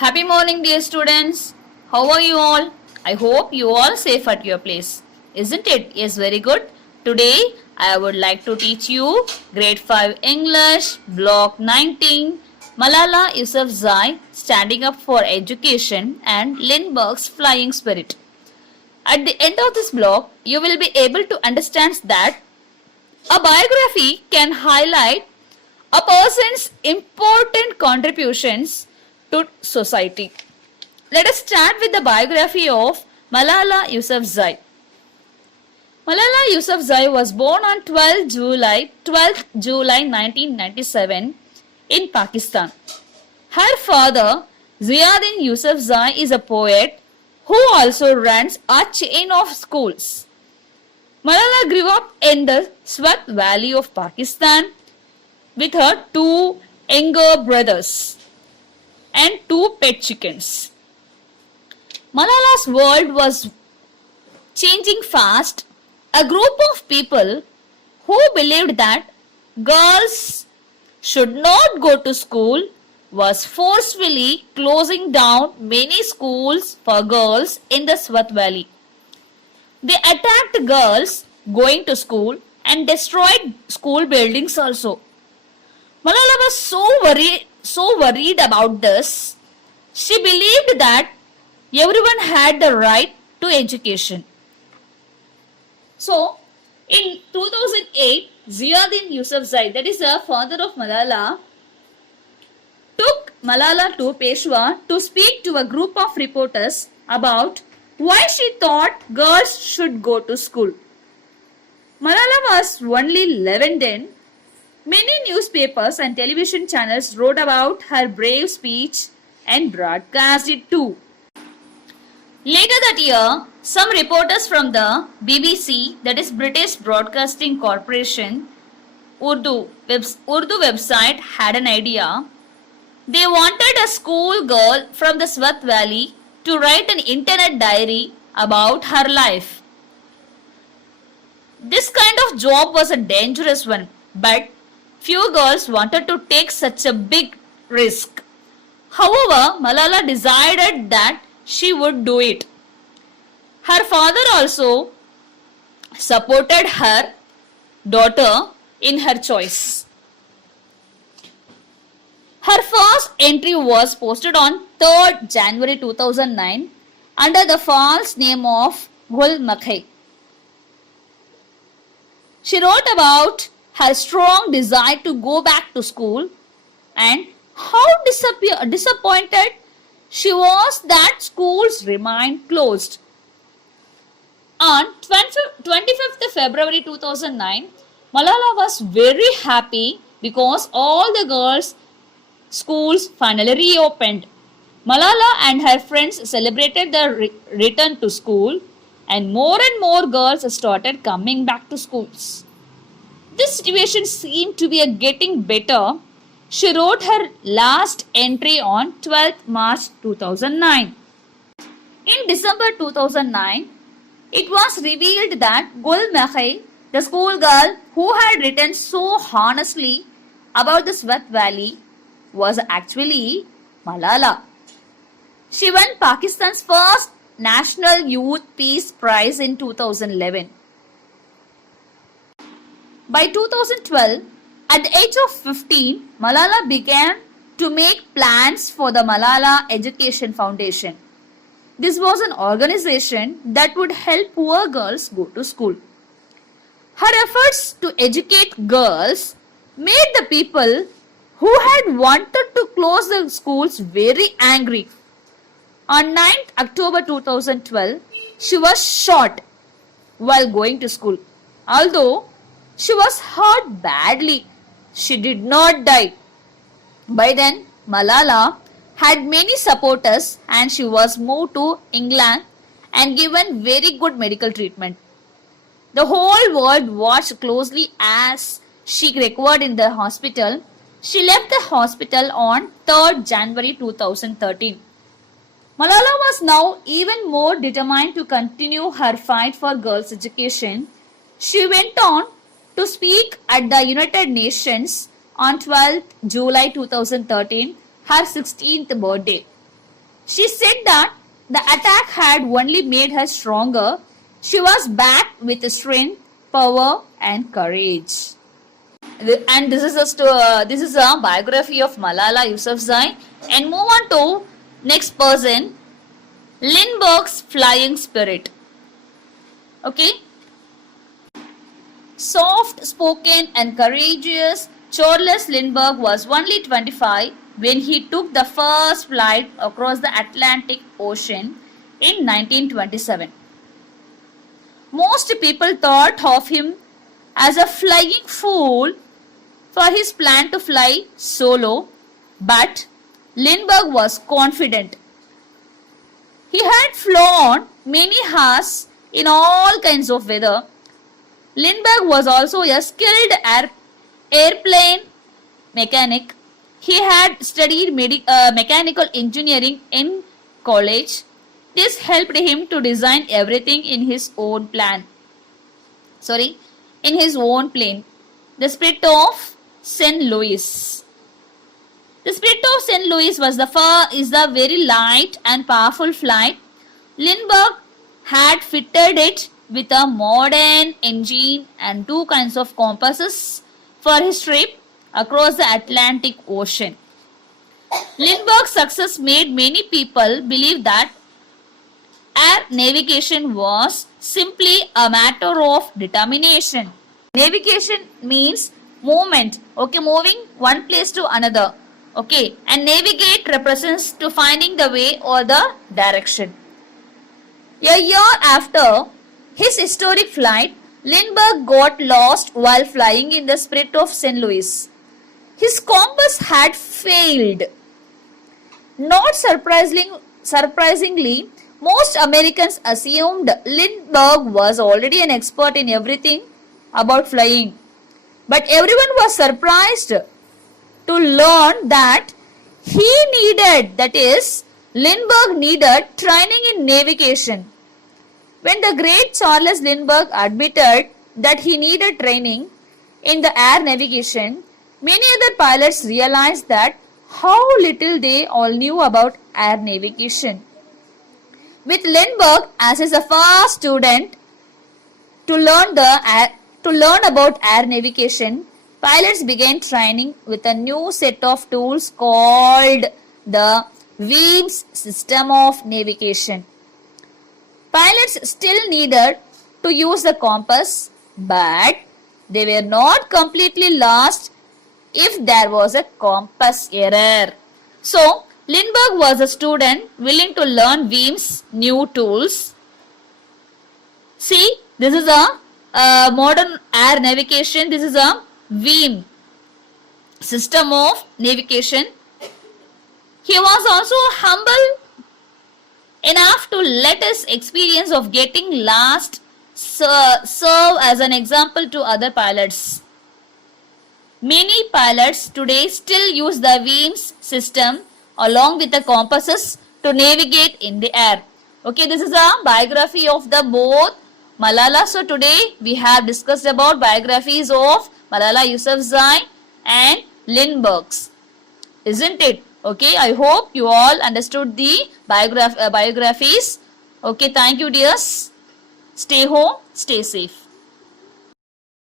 Happy morning, dear students. How are you all? I hope you all safe at your place. Isn't it? Yes, very good. Today, I would like to teach you Grade 5 English, Block 19, Malala Yousafzai, Standing Up for Education and Lindbergh's Flying Spirit. At the end of this block, you will be able to understand that a biography can highlight a person's important contributions to society. Let us start with the biography of Malala Yousafzai. Malala Yousafzai was born on 12th July 1997 in Pakistan. Her father, Ziauddin Yousafzai, is a poet who also runs a chain of schools. Malala grew up in the Swat Valley of Pakistan with her two younger brothers and two pet chickens. Malala's world was changing fast. A group of people who believed that girls should not go to school was forcefully closing down many schools for girls in the Swat Valley. They attacked girls going to school and destroyed school buildings also. Malala was so worried about this. She believed that everyone had the right to education. So, in 2008, Ziauddin Yousafzai, that is the father of Malala, took Malala to Peshawar to speak to a group of reporters about why she thought girls should go to school. Malala was only 11 then. Many newspapers and television channels wrote about her brave speech and broadcast it too. Later that year, some reporters from the BBC, that is British Broadcasting Corporation, Urdu website had an idea. They wanted a school girl from the Swat Valley to write an internet diary about her life. This kind of job was a dangerous one, but few girls wanted to take such a big risk. However, Malala decided that she would do it. Her father also supported her daughter in her choice. Her first entry was posted on 3rd January 2009 under the false name of Gul Makhai. She wrote about her strong desire to go back to school and how disappointed she was that schools remained closed. On 25th February 2009, Malala was very happy because all the girls' schools finally reopened. Malala and her friends celebrated their return to school and more girls started coming back to schools. This situation seemed to be getting better. She wrote her last entry on 12th March 2009. In December 2009, it was revealed that Gul Makhai, the schoolgirl who had written so honestly about the Swat Valley, was actually Malala. She won Pakistan's first National Youth Peace Prize in 2011. By 2012, at the age of 15, Malala began to make plans for the Malala Education Foundation. This was an organization that would help poor girls go to school. Her efforts to educate girls made the people who had wanted to close the schools very angry. On 9th October 2012, she was shot while going to school. Although she was hurt badly, she did not die. By then, Malala had many supporters and she was moved to England and given very good medical treatment. The whole world watched closely as she recovered in the hospital. She left the hospital on 3rd January 2013. Malala was now even more determined to continue her fight for girls' education. She went on to speak at the United Nations on 12th July 2013, her 16th birthday. She said that the attack had only made her stronger. She was back with strength, power, and courage. And this is a biography of Malala Yousafzai. And move on to next person, Lindbergh's flying spirit. Okay. Soft spoken and courageous, Charles Lindbergh was only 25 when he took the first flight across the Atlantic Ocean in 1927. Most people thought of him as a flying fool for his plan to fly solo, but Lindbergh was confident. He had flown many hours in all kinds of weather. Lindbergh was also a skilled airplane mechanic. He had studied mechanical engineering in college. This helped him to design everything in his own plane. The Spirit of St. Louis. The Spirit of St. Louis is the very light and powerful flight. Lindbergh had fitted it with a modern engine and two kinds of compasses for his trip across the Atlantic Ocean. Lindbergh's success made many people believe that air navigation was simply a matter of determination. Navigation means movement, okay, moving one place to another, okay, and navigate represents to finding the way or the direction. A year after his historic flight, Lindbergh got lost while flying in the Spirit of St. Louis. His compass had failed. Not surprisingly, most Americans assumed Lindbergh was already an expert in everything about flying. But everyone was surprised to learn that Lindbergh needed training in navigation. When the great Charles Lindbergh admitted that he needed training in the air navigation, many other pilots realized that how little they all knew about air navigation. With Lindbergh as his first student to learn about air navigation, pilots began training with a new set of tools called the Weems system of navigation. Pilots still needed to use the compass, but they were not completely lost if there was a compass error. So, Lindbergh was a student willing to learn Weems' new tools. See, this is a modern air navigation. This is a Weems system of navigation. He was also humble enough to let his experience of getting lost serve as an example to other pilots. Many pilots today still use the Weems system along with the compasses to navigate in the air. Okay, this is a biography of the both Malala. So today we have discussed about biographies of Malala Yousafzai and Lindbergh's, isn't it? Okay, I hope you all understood the biographies. Okay, thank you dears. Stay home, stay safe.